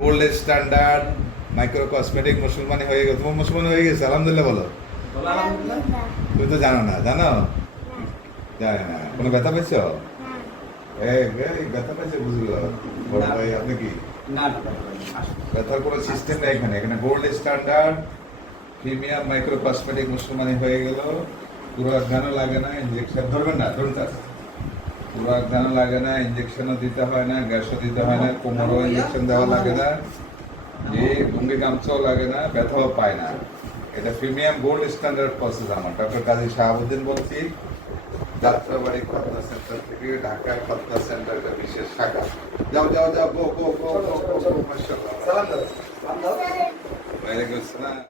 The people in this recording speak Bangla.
গোল্ড স্ট্যান্ডার্ড মাইক্রো কসমেটিক মুসলমানি হয়ে গেছে। তোমার মুসলমানি হয়ে গেছে, আলহামদুলিল্লাহ বলো। তুমি তো জানো না, জানো? জানি না। কোনো ব্যথা পেয়েছো? ব্যথা পেয়েছে বুঝলো বড় ভাই, আপনি কি ব্যথার কোনো সিস্টেম নেই এখানে। এখানে gold standard premium micro cosmetic মুসলমানি হয়ে গেল। পুরো গানও লাগে না, ইঞ্জেকশন ধরবেন না, ধরুন তার পুরো গানও লাগে না, ইঞ্জেকশনও দিতে হয় না, গ্যাসও দিতে হয় না, কোমরও ইঞ্জেকশন দেওয়া লাগে না, এই লুঙ্গি গামছাও লাগে না, ব্যথাও পায় না। এটা প্রিমিয়াম গোল্ড স্ট্যান্ডার্ড প্রসেস। আমার ডক্টর কাজী শাহাবুদ্দিন বলছি, যাত্রাবাড়ি খতনা সেন্টার থেকে, ঢাকার খতনা সেন্টারের বিশেষ শাখা। যাও যাও যাও, গো গো গো গো গো, মাশাআল্লাহ। সালাম দাও। ওয়ালাইকুম আসসালাম।